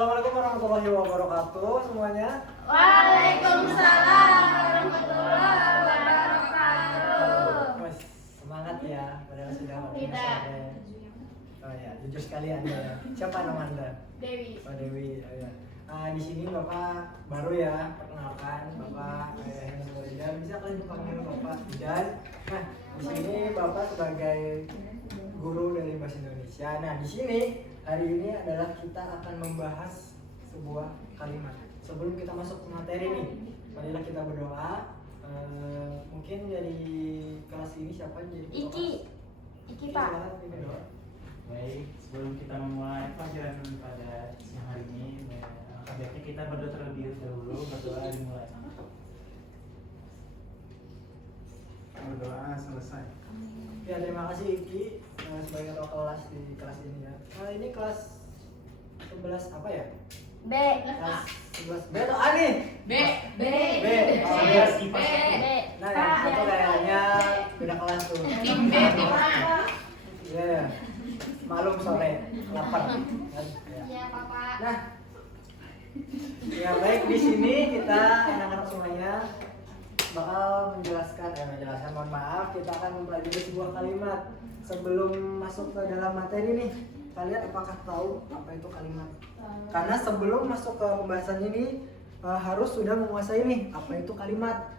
Assalamualaikum warahmatullahi wabarakatuh semuanya. Waalaikumsalam warahmatullahi wabarakatuh. Semangat ya, padahal sudah waktunya Tidak. sore. Oh ya, jujur sekali Anda ya. Siapa nama Anda? Dewi. Oh Dewi. Oh, ya. Di sini Bapak baru ya, perkenalkan Bapak Henry Didan. Bisa kalian dipanggil Bapak Didan. Nah, di sini Bapak sebagai guru dari Bahasa Indonesia. Nah, di sini hari ini adalah kita akan membahas sebuah kalimat. Sebelum kita masuk ke materi nih, marilah kita berdoa. Mungkin dari kelas ini siapa yang jadi Iki Pak. silakan pimpin doa. Baik, sebelum kita memulai pelajaran pada siang hari ini, baiknya kita berdoa terlebih dahulu, berdoa dimulai. Berdoa selesai. Ya, terima kasih Iki sebagai ketua kelas di kelas ini ya. Ini kelas 11 apa ya? B. Kelas 11 B atau A nih? B. B. Oh, B. iya. B. Nah, yang satu kayaknya beda kelas tuh. Tim B, tim A. Iya. Malum sore, lapar. Kan? Ya. Ya, Bapak. Nah, ya baik, di sini kita anak-anak semuanya bakal menjelaskan, mohon maaf, kita akan mempelajari sebuah kalimat. Sebelum masuk ke dalam materi nih, kalian apakah tahu apa itu kalimat? Karena sebelum masuk ke pembahasan ini harus sudah menguasai nih apa itu kalimat.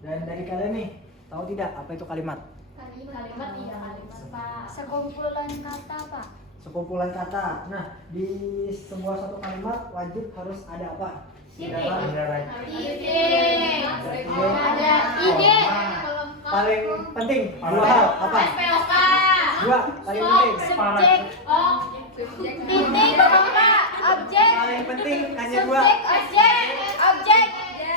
Dan dari kalian nih, tahu tidak apa itu kalimat? Kalimat iya kalimat Pak. Sekumpulan kata Pak. Sekumpulan kata. Nah, di sebuah satu kalimat wajib harus ada apa? Di dalam Ide. Ada ide. paling penting dua hal apa? SPOK. Dua paling penting. Subjek. Titik Bapak. Objek. Paling penting hanya dua. Objek.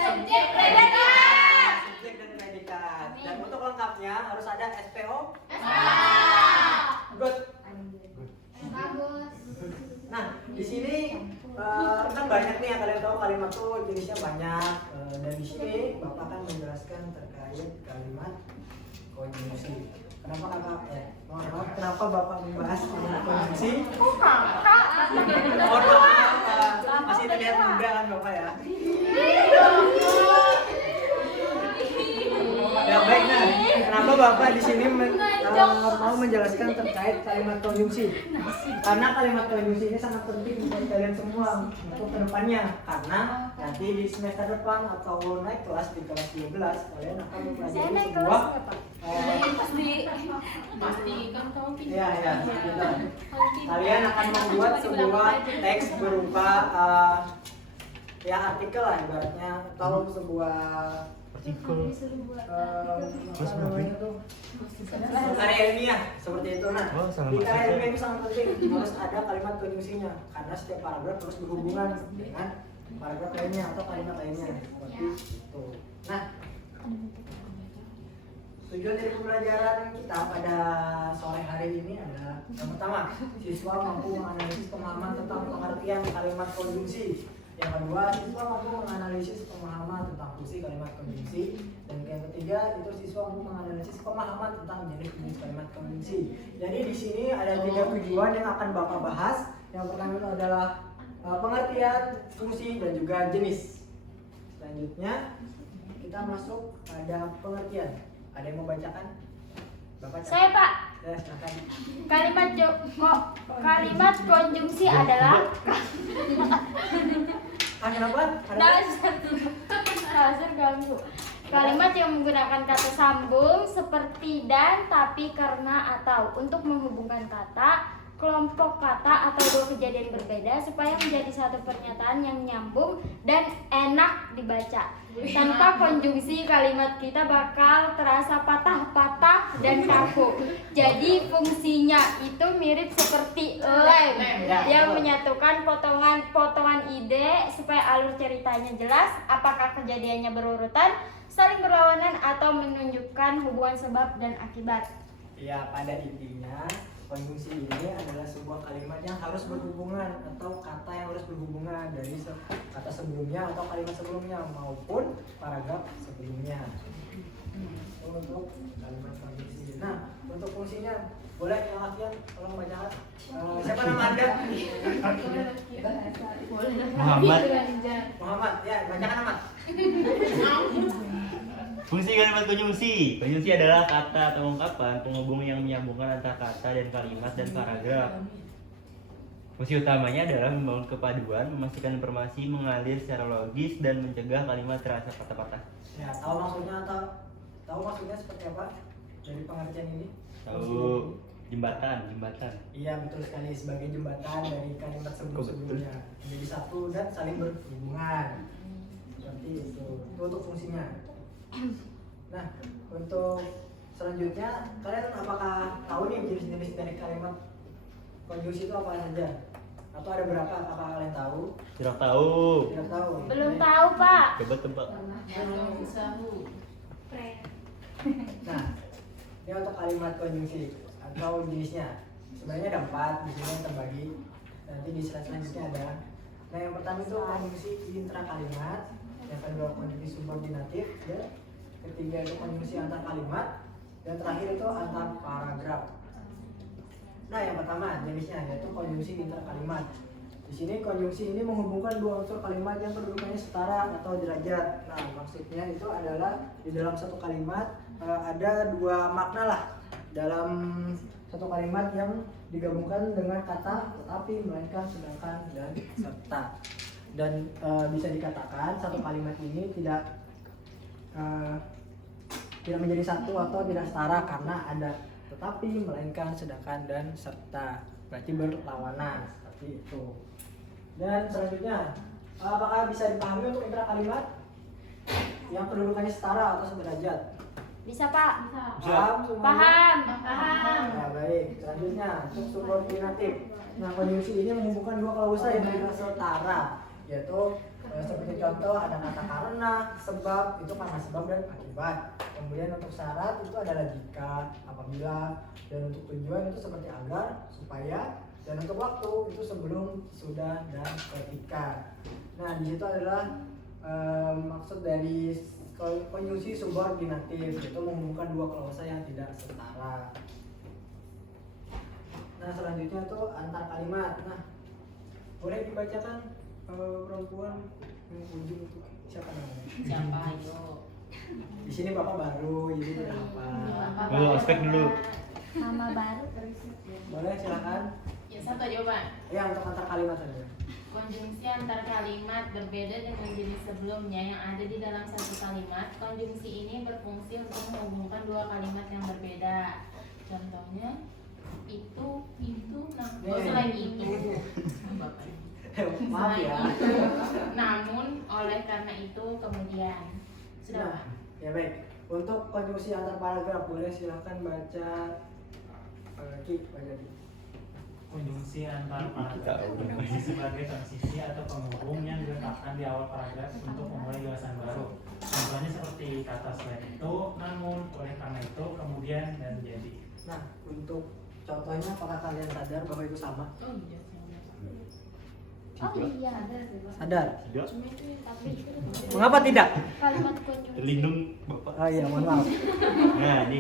Subjek predikat. Subjek dan predikat. Dan untuk lengkapnya harus ada SPO. Good. Bagus. Nah, di sini kan banyak nih yang kalian tahu kalimat tuh jenisnya banyak. Dan di sini Bapak akan menjelaskan terkait kalimat konjungsi. Kenapa Bapak membahas kalimat konjungsi? Mohon maaf, masih terlihat muda kan Bapak ya? Ya baik, nah kenapa Bapak di sini mau menjelaskan terkait kalimat konjungsi? Karena kalimat konjungsi ini sangat penting buat kalian semua untuk kedepannya. Karena nanti di semester depan atau naik kelas di kelas 12 kalian akan mempelajari sebuah Pasti kan kamu pintar. ya gitu. Kalian akan membuat sebuah teks berupa ya artikel lah ibaratnya atau sebuah Artikel. apa namanya tuh karya ilmiah seperti itu. Nah, Oh, salah di maksud karya ya. ilmiah itu sangat penting harus ada kalimat konjungsinya karena setiap paragraf harus berhubungan dengan paragraf lainnya atau kalimat lainnya seperti itu. Nah, tujuan dari pembelajaran kita pada sore hari ini adalah yang pertama, siswa mampu menganalisis pemahaman tentang pengertian kalimat konjungsi. Yang kedua, siswa mampu menganalisis pemahaman tentang fungsi kalimat konjungsi. Dan yang ketiga, itu siswa mampu menganalisis pemahaman tentang jenis-jenis kalimat konjungsi. Jadi di sini ada 3 tujuan yang akan Bapak bahas. Yang pertama itu adalah pengertian, fungsi, dan juga jenis. Selanjutnya, kita masuk pada pengertian. Ada yang mau bacakan? Bapak Saya Pak. Ya, silakan. Kalimat konjungsi adalah Kenapa? dasar ganggu. Kalimat yang menggunakan kata sambung seperti dan, tapi, karena, atau untuk menghubungkan kata, kelompok kata atau dua kejadian berbeda supaya menjadi satu pernyataan yang nyambung dan enak dibaca. Tanpa konjungsi kalimat kita bakal terasa patah-patah dan kaku. Jadi fungsinya itu mirip seperti lem yang menyatukan potongan-potongan ide supaya alur ceritanya jelas, apakah kejadiannya berurutan, saling berlawanan atau menunjukkan hubungan sebab dan akibat. Ya, pada intinya konjungsi ini adalah sebuah kalimat yang harus berhubungan atau kata yang harus berhubungan dari kata sebelumnya atau kalimat sebelumnya maupun paragraf sebelumnya. Untuk kalimat konjungsi Nah, untuk fungsinya boleh yang latihan tolong bacakan. Siapa nama Anda? Muhammad. Muhammad. Ya, bacakan nama. Fungsi kalimat konjungsi. Konjungsi adalah kata atau ungkapan penghubung yang menyambungkan antara kata dan kalimat dan paragraf. Fungsi utamanya adalah membangun kepaduan, memastikan informasi mengalir secara logis dan mencegah kalimat terasa patah-patah. Ya, tahu maksudnya atau tahu maksudnya seperti apa dari pengertian ini? Tahu jembatan. Iya, betul sekali, sebagai jembatan dari kalimat sebelum-sebelumnya menjadi satu dan saling berhubungan. Seperti itu. Itu untuk fungsinya. Nah, untuk selanjutnya kalian apakah tahu nih jenis-jenis dari kalimat konjungsi itu apa saja? Atau ada berapa? Apakah kalian tahu? Tidak tahu. Tidak tahu. Belum tahu, Pak. Coba tebak. Nah, ini untuk kalimat konjungsi atau jenisnya. Sebenarnya ada 4 di sini yang terbagi. Nanti di slide selanjutnya ada. Nah, yang pertama itu konjungsi intra kalimat, yang kedua konjungsi subordinatif, dan ketiga itu konjungsi antar kalimat, dan terakhir itu antar paragraf. Nah, yang pertama jenisnya yaitu konjungsi intra kalimat. Di sini konjungsi ini menghubungkan dua unsur kalimat yang kedudukannya setara atau derajat. Nah, maksudnya itu adalah di dalam satu kalimat ada dua makna lah dalam satu kalimat yang digabungkan dengan kata tetapi, melainkan, sedangkan, dan serta. Dan bisa dikatakan satu kalimat ini tidak menjadi satu atau tidak setara karena ada tetapi, melainkan, sedangkan, dan serta. Berarti berlawanan seperti itu. Dan selanjutnya, apakah bisa dipahami untuk intra kalimat yang kedudukannya setara atau sederajat? Bisa, Pak. Paham semuanya? Paham. Ya, baik. Selanjutnya untuk subordinatif. Nah, konjungsi ini menghubungkan dua klausa yang tidak setara, yaitu seperti contoh ada kata karena, sebab, itu karena sebab dan akibat. Kemudian untuk syarat itu adalah jika, apabila, dan untuk tujuan itu seperti agar, supaya, dan untuk waktu itu sebelum, sudah, dan ketika. Nah, di situ adalah maksud dari konjungsi subordinatif, yaitu menghubungkan dua klausa yang tidak setara. Nah, selanjutnya itu antar kalimat. Nah, boleh dibacakan perempuan yang ujung itu siapa namanya? Siapa ayo? Di sini bapak baru, jadi udah hafal. Dulu aspek dulu. Nama baru. Boleh silakan. Ya satu aja Pak. Ya, untuk antar kalimat saja. Konjungsi antar kalimat berbeda dengan jenis sebelumnya yang ada di dalam satu kalimat. Konjungsi ini berfungsi untuk menghubungkan dua kalimat yang berbeda. Contohnya itu, nah, selain itu. Bapak. Maaf ya. Selain itu, namun, oleh karena itu, kemudian. Sudah Nah, Pak? ya baik. Untuk konjungsi antar paragraf boleh silakan baca. Ki, baca Ki. Konjungsi antar paragraf berfungsi sebagai transisi atau penghubung yang diletakkan di awal paragraf untuk memulai ulasan baru. Contohnya seperti kata selain itu, namun, oleh karena itu, kemudian, dan jadi. Nah, untuk contohnya apakah kalian sadar bahwa itu sama? Oh iya, siapa? Oh iya. Sadar. Tidak. Cuma itu yang tapi Mengapa tidak? Kalimat konjungsi. Terlindung Bapak. Oh iya, mohon maaf. Nah, ini.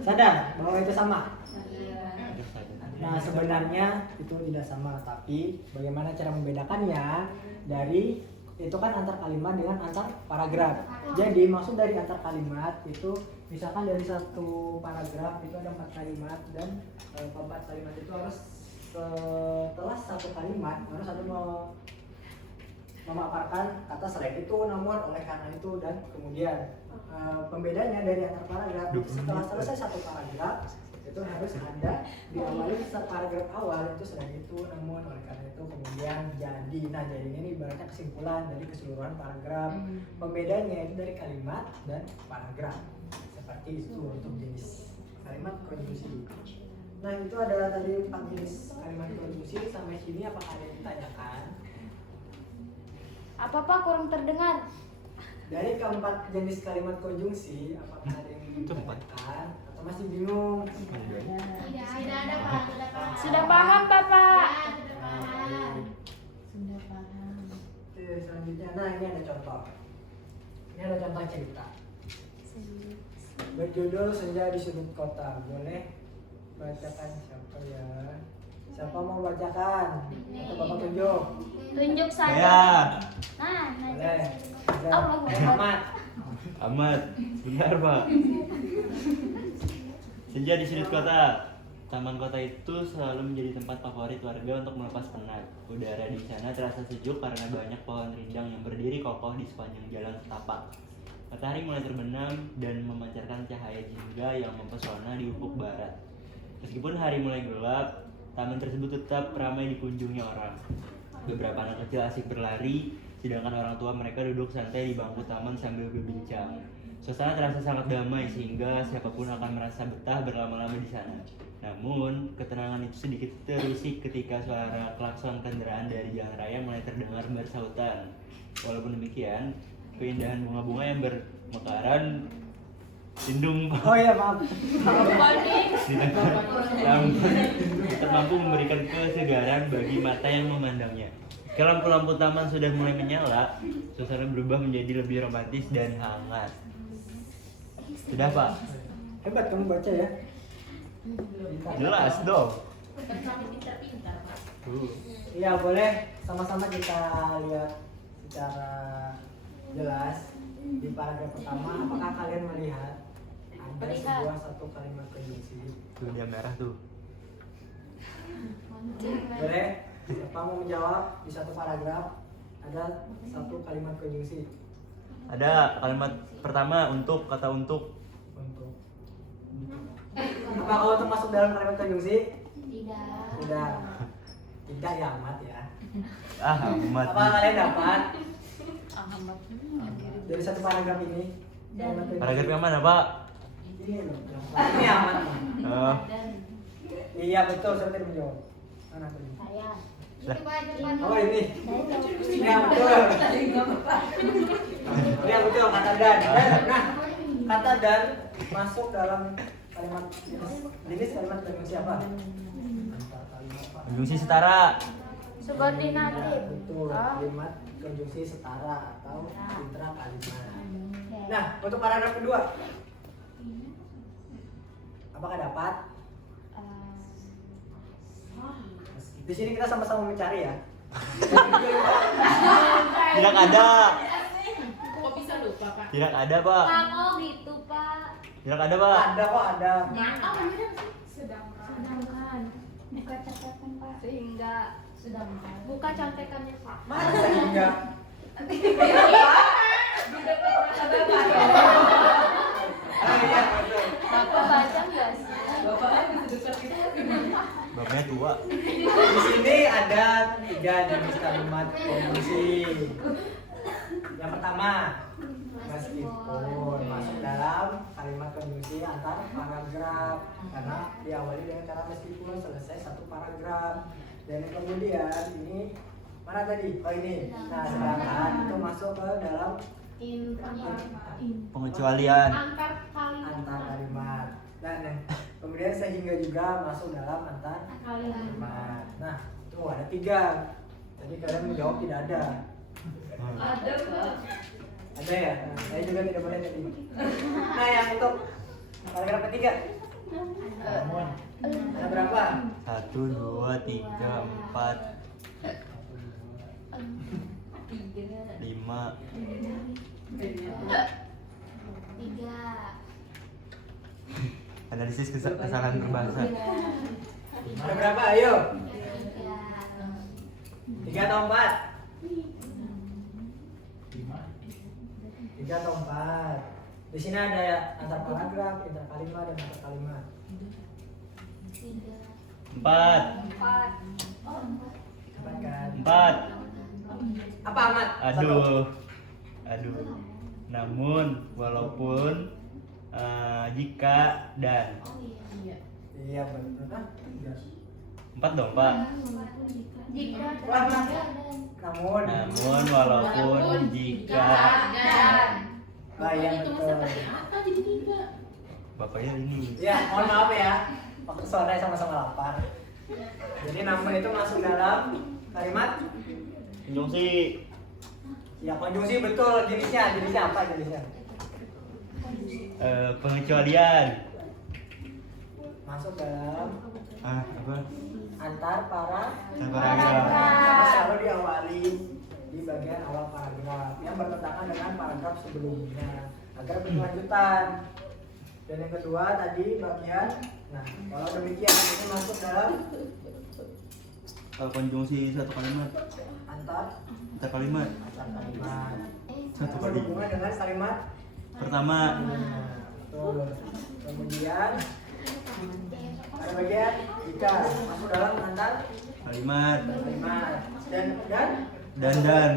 Sadar bahwa itu sama. Terus saja. Nah, sebenarnya itu tidak sama, tapi bagaimana cara membedakannya dari itu kan antar kalimat dengan antar paragraf. Jadi maksud dari antar kalimat itu misalkan dari satu paragraf itu ada 4 kalimat dan keempat kalimat itu harus setelah satu kalimat harus ada memaparkan kata selain itu, namun, oleh karena itu, dan kemudian. Pembedanya dari antar paragraf setelah selesai satu paragraf itu harus ada diawali paragraf awal itu selain itu, namun, oleh karena itu, kemudian, jadi. Nah, jadi ini ibaratnya kesimpulan dari keseluruhan paragraf. Pembedanya itu dari kalimat dan paragraf. Seperti itu untuk jenis kalimat konjungsi. Nah, itu adalah tadi 4 jenis kalimat konjungsi. Sampai sini apakah ada yang ditanyakan? Apa Pak kurang terdengar? Dari keempat jenis kalimat konjungsi, apakah ada yang ditanyakan atau masih bingung? Tidak ada Pak, sudah paham. Sudah paham Bapak? Sudah paham. sudah paham. Oke, selanjutnya, nah ini ada contoh. Ini ada contoh cerita. judul Senja di Sudut Kota. Boleh bacakan siapa ya? Siapa mau bacakan? Atau Bapak tunjuk? Tunjuk Saya saja. Nah, Boleh. Allah Ahmad. Ahmad, benar Pak. Senja di sudut kota. Taman kota itu selalu menjadi tempat favorit warga untuk melepas penat. Udara di sana terasa sejuk karena banyak pohon rindang yang berdiri kokoh di sepanjang jalan setapak. Matahari mulai terbenam dan memancarkan cahaya jingga yang mempesona di ufuk barat. Meskipun hari mulai gelap, taman tersebut tetap ramai dikunjungi orang. Beberapa anak kecil asik berlari, sedangkan orang tua mereka duduk santai di bangku taman sambil berbincang. Suasana terasa sangat damai sehingga siapapun akan merasa betah berlama-lama di sana. Namun, ketenangan itu sedikit terusik ketika suara klakson kendaraan dari jalan raya mulai terdengar bersautan. Walaupun demikian, keindahan bunga-bunga yang bermekaran lindung Oh iya, maaf. namun tetap mampu memberikan kesegaran bagi mata yang memandangnya. Ketika lampu-lampu taman sudah mulai menyala, suasana berubah menjadi lebih romantis dan hangat. Sudah Pak? Hebat kamu baca ya. Jelas dong. Kan kami pintar-pintar, Pak. Iya, boleh sama-sama kita lihat secara jelas di paragraf pertama. Apakah kalian melihat ada Melihat. satu kalimat konjungsi? Tuh dia merah tuh. Boleh? Siapa mau menjawab di satu paragraf ada satu kalimat konjungsi? Ada kalimat pertama untuk kata untuk. Untuk apakah untuk masuk dalam kalimat konjungsi? Tidak. Tidak. Tidak ya amat ya. Ahmad. Apa kalian dapat dari satu paragraf ini? Kalimat konjungsi. Paragraf yang mana Pak? Ini loh. Ini amat. Oh, Iya betul, saya tadi menjawab. Mana tadi? Saya. Oh ini. Ini yang betul. Ini yang betul kata dan. Nah, kata dan masuk dalam kalimat jenis kalimat konjungsi apa? Antar kalimat Pak. konjungsi setara. Subordinatif. Betul, Oh. kalimat konjungsi setara atau intra kalimat. Nah, untuk paragraf kedua. Apakah dapat? Di sini kita sama-sama mencari ya. Tidak ada. Kok bisa lupa, Pak? Tidak ada Pak. Kamu gitu, Pak. Tidak ada Pak. Ada kok ada. Nah, Sedangkan buka catatan, Pak. Sehingga Buka contekannya, Pak. Mana sehingga? Ah iya betul. Bapak baca nggak sih? Bapaknya tua. Di sini ada 3 jenis kalimat konjungsi. Yang pertama, meskipun masuk dalam kalimat konjungsi antar paragraf karena diawali dengan kata meskipun selesai satu paragraf. Dan yang kemudian ini mana tadi? Oh ini. Nah, sedangkan itu masuk ke dalam Pengecualian. antar kalimat. antar kalimat. Dan yang kemudian sehingga juga masuk dalam antar kalimat. Nah, tuh ada 3. Tadi kalian menjawab tidak ada. Ada Pak. Ada ya? Nah, saya juga tidak boleh tadi. Nah, yang untuk paragraf ketiga Namun, ada berapa? 1, 2, 3, 4, 5. 3. Analisis kesalahan berbahasa. Ada berapa? Ayo. 3 atau 4? 3 atau 4? Di sini ada antar paragraf, inter kalimat, dan antar kalimat. 4. 4 kan? 4. Apa amat? Aduh. Namun, walaupun, jika dan. Iya betul. Nah, 4 dong Pak. Jika Wah, namun. Namun, walaupun, jika. Ah, iya itu betul. masa pakai apa jadi 3? Bapaknya ini. Ya, mohon maaf ya. Waktu sore sama-sama lapar. Jadi namun itu masuk dalam kalimat. Konjungsi. Ya konjungsi betul jenisnya apa jenisnya? Pengecualian. Masuk dalam Apa? antar para Paragraf. selalu diawali di bagian awal paragraf yang bertentangan dengan paragraf sebelumnya agar berkelanjutan. Dan yang kedua tadi bagian, nah kalau demikian ini masuk dalam Konjungsi satu kalimat. antar Kalimat. kalimat Satu kalimat. berhubungan dengan kalimat Pertama. Betul. Kemudian ada bagian jika masuk dalam antar Kalimat. kalimat dan Dan.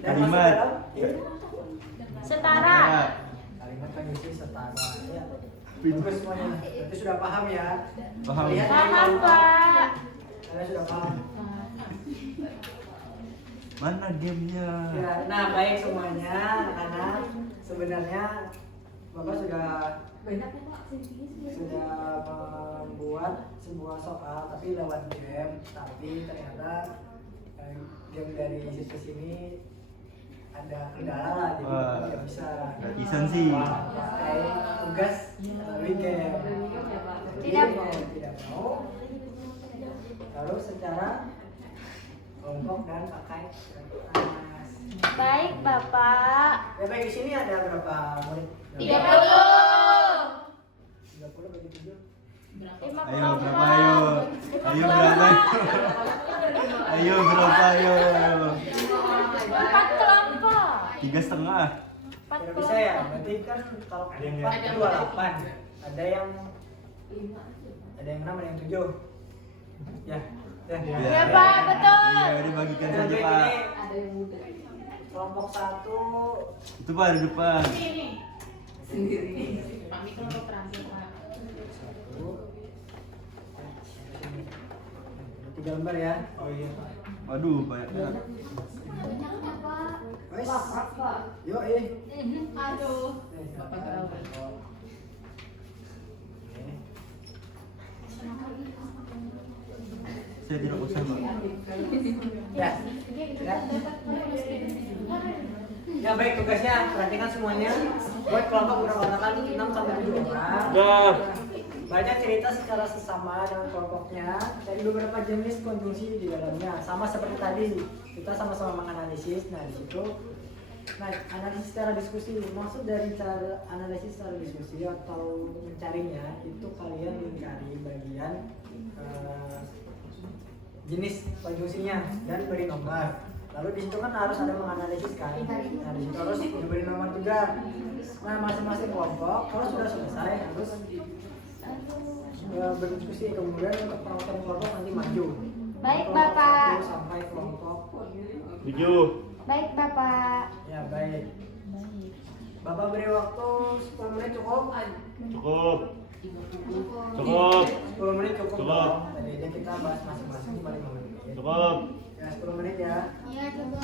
Kalimat. masuk dalam Setara. kalimat konjungsi setara ya. Bagus semuanya. Berarti sudah paham ya? Paham. Lihat ini Paham, kalau- Pak. Kalian sudah paham? Mana gamenya? Ya, nah baik semuanya anak-anak. Sebenarnya Bapak sudah membuat sebuah soal tapi lewat game, tapi ternyata game dari situs ini ada kendala lah, jadi Wah, Bapak tidak bisa gratisan sih. pakai tugas melalui game. Jadi Tidak. mau tidak mau harus secara kelompok dan pakai kertas. Baik, Bapak. Ya baik, di sini ada berapa murid? 30. 30 bagi 7. 5 Ayo berapa ayo? Ayo berapa? Ayo berapa ayo? 4 kelompok. 3,5. 4 Tidak bisa ya? kelompok. Berarti kan kalau Ada yang 4 ada 28. Ada yang 6, ada yang 7. Ya. Ya. Ya, Pak, betul. Iya, dibagikan Nah, saja baik, Pak. ini kelompok 1 Itu Pak di depan. Pak Miko untuk terakhir Pak. 3 lembar ya. Oh iya. Waduh, banyak banget. Wes. Yuk, Aduh. Bapak tahu. Saya tidak usah, Pak. Ya. Ya. Ya baik, tugasnya perhatikan semuanya. Buat kelompok beranggotakan 6 sampai 7 orang. Banyak cerita secara sesama dengan kelompoknya dari beberapa jenis konjungsi di dalamnya. Sama seperti tadi, kita sama-sama menganalisis. Nah, di situ analisis secara diskusi. Maksud dari cara analisis secara diskusi atau mencarinya itu kalian lingkari bagian jenis konjungsinya dan beri nomor. Lalu di situ kan harus ada menganalisis kan. Nah, di situ harus diberi nomor juga. Nah, masing-masing kelompok kalau sudah selesai harus berdiskusi, kemudian untuk perwakilan kelompok nanti maju. Baik, Kelompok Bapak. 1 sampai kelompok 7. Baik, Bapak. ya baik. Bapak beri waktu 10 menit cukup? Cukup. Cukup. 10 menit cukup. Cukup. dong. Tadi aja kita bahas masing-masing cuma 5 menit. Cukup. Ya 10 menit ya. Iya, coba.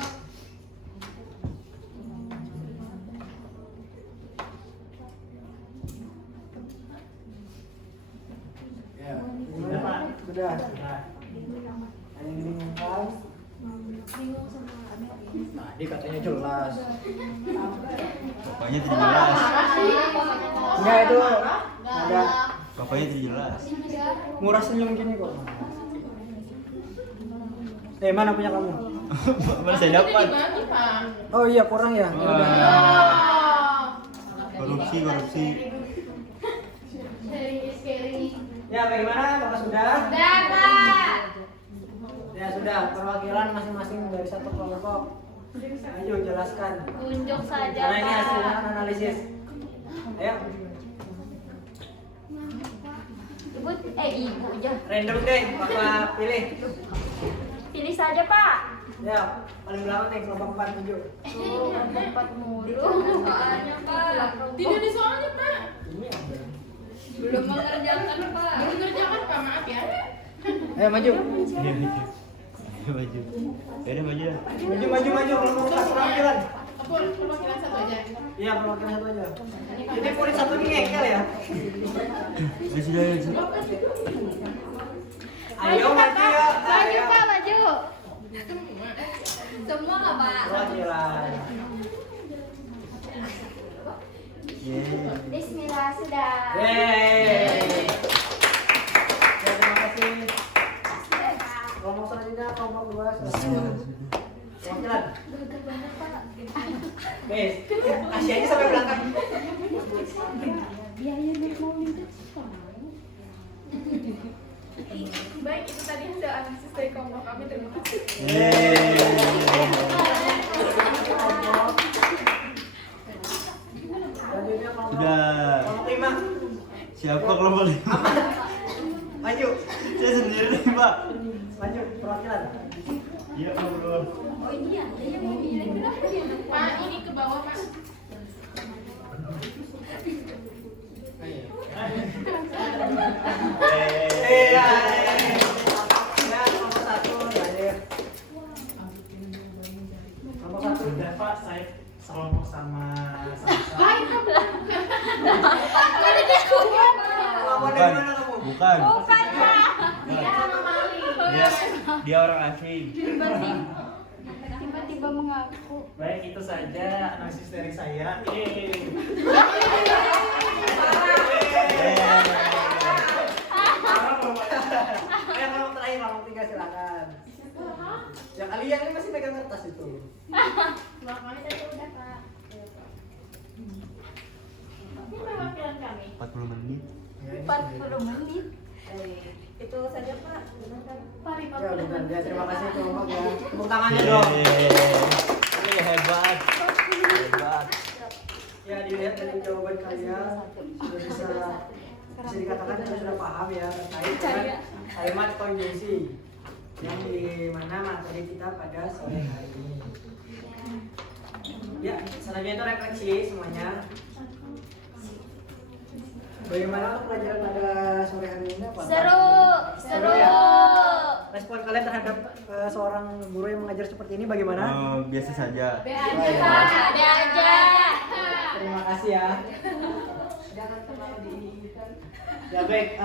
Ya. Gimana Pak? Sudah. Ada yang dibingungkan? Tadi katanya jelas. Pokoknya tidak jelas. Enggak itu ada Pokoknya tidak jelas. murah senyum gini kok. Mana punya kamu? Mana saya dapat? Dibagi Pak. Oh iya kurang ya. Ya udah. Wah. Korupsi. Ya bagaimana? Bapak sudah? Bapak. Ya sudah. Perwakilan masing-masing dari satu kelompok. Ayo jelaskan. Tunjuk saja, Karena ini hasilnya Pak. kan analisis. Ayo. Ibu aja. Random deh. Bapak pilih. Pilih saja, Pak. Ya paling belakang nih kelompok 47. Tuh, tempat mulu. Soalnya, Pak. Tidak di soalnya Pak. Ini ada. Belum mengerjakan, Pak. Belum kerjakan Pak, maaf ya. Ayo maju. Iya, maju. Maju. Ya udah maju dah. Maju kelompok perwakilan. Perwakilan satu aja. Iya perwakilan satu aja. Ini murid satu ini ngekel ya. Ya sudah, ya sudah. Ayo maju ya. Maju, Ayo. Pak, maju. Semua nggak, Pak? Perwakilan. Yeay. Bismillah sudah. Yeay. Ya, terima kasih. Kelompok selanjutnya kelompok 2 Wakilan. Guys, kasih aja sampai belakang. Biaya naik mobil itu Baik, itu tadi hasil analisis dari kelompok kami. Terima kasih. Yeay. Selanjutnya kelompok Sudah. kelompok 5. Siapa kelompok 5? Maju. Saya sendiri nih, Pak. Maju perwakilan. Iya, Pak Bro. Oh iya, dia mau milih kenapa dia? Pak, ini ke bawah, Pak. Eh, ya, kelompok 1 hadir. Kelompok 1. Sudah Pak, saya sekelompok sama Salsa. Kelompok dari mana kamu? Bukan. Dia anomali. Dia orang asing. tiba-tiba mengaku. Baik, itu saja analisis dari saya. Yeay. Kelompok terakhir, kelompok 3 silakan. Ya kalian ini masih pegang kertas itu. Kami tadi udah Pak. Ini perwakilan kami. 40 menit. Ya, ini 40 menit. Itu saja Pak. Pari, Ya, benar. Ya, terima kasih kelompok ya. Tepuk tangannya dong. Ini hebat. Hebat. Ya, dilihat dari jawaban kalian sudah bisa dikatakan kita sudah paham ya terkait dengan kalimat konjungsi yang di mana materi kita pada sore hari ini. Ya, selanjutnya itu refleksi semuanya. Bagaimana untuk pelajaran pada sore hari ini? Apa? Seru, seru. ya? Respon kalian terhadap seorang guru yang mengajar seperti ini bagaimana? Biasa saja. B aja, Pak. Ada aja. Terima kasih ya. Jangan terlalu diinginkan. Ya baik,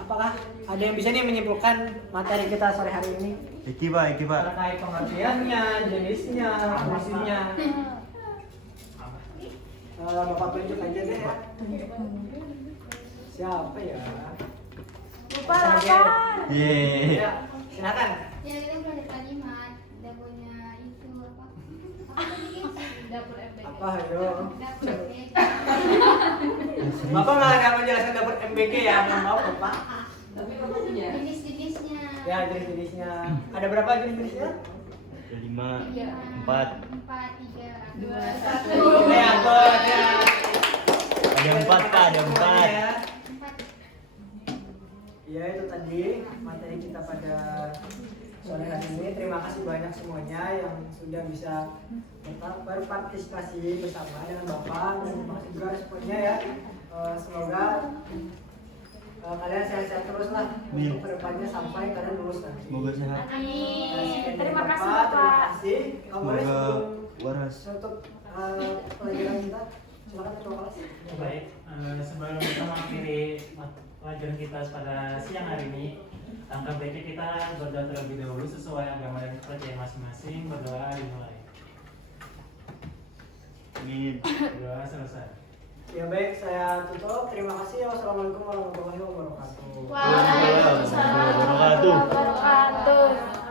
apakah ada yang bisa nih menyimpulkan materi kita sore hari ini Iki Pak, Iki Pak. terkait pengertiannya, jenisnya, fungsinya? Bapak tunjuk aja deh ya. Siapa ya? Lupa apa? Yeay. Ya, silakan. Ya kita belajar kalimat, udah punya itu apa? Apa tadi? Dapur MBK. Apa ayo? Dapur MBK. Bapak nggak ada menjelaskan dapur MBK ya, mohon maaf Bapak. Tapi Bapak punya. Jenis-jenisnya. Ya jenis-jenisnya. Ada berapa jenis-jenisnya? Ada 5, Iya. 4. 4, 3, 2, 1. Ya, betul ya. Ada 4 Pak, ada 4. Ya. 4. Ya itu tadi materi kita pada sore hari ini. Terima kasih banyak semuanya yang sudah bisa berpartisipasi bersama dengan Bapak dan terima kasih juga responnya ya. Semoga kalian sehat-sehat terus lah untuk kedepannya sampai kalian lulus nanti. Semoga sehat. Amin. Terima kasih Terima Bapak. kasih. Boleh Semoga sebelum waras. untuk pelajaran kita silakan ketua kelas. Baik, sebelum kita mengakhiri pelajaran kita pada siang hari ini, langkah baiknya kita berdoa terlebih dahulu sesuai agama dan kepercayaan masing-masing. Berdoa dimulai. Amin. Berdoa selesai. Ya baik, saya tutup. Terima kasih. Wassalamualaikum warahmatullahi wabarakatuh. Waalaikumsalam warahmatullahi wabarakatuh.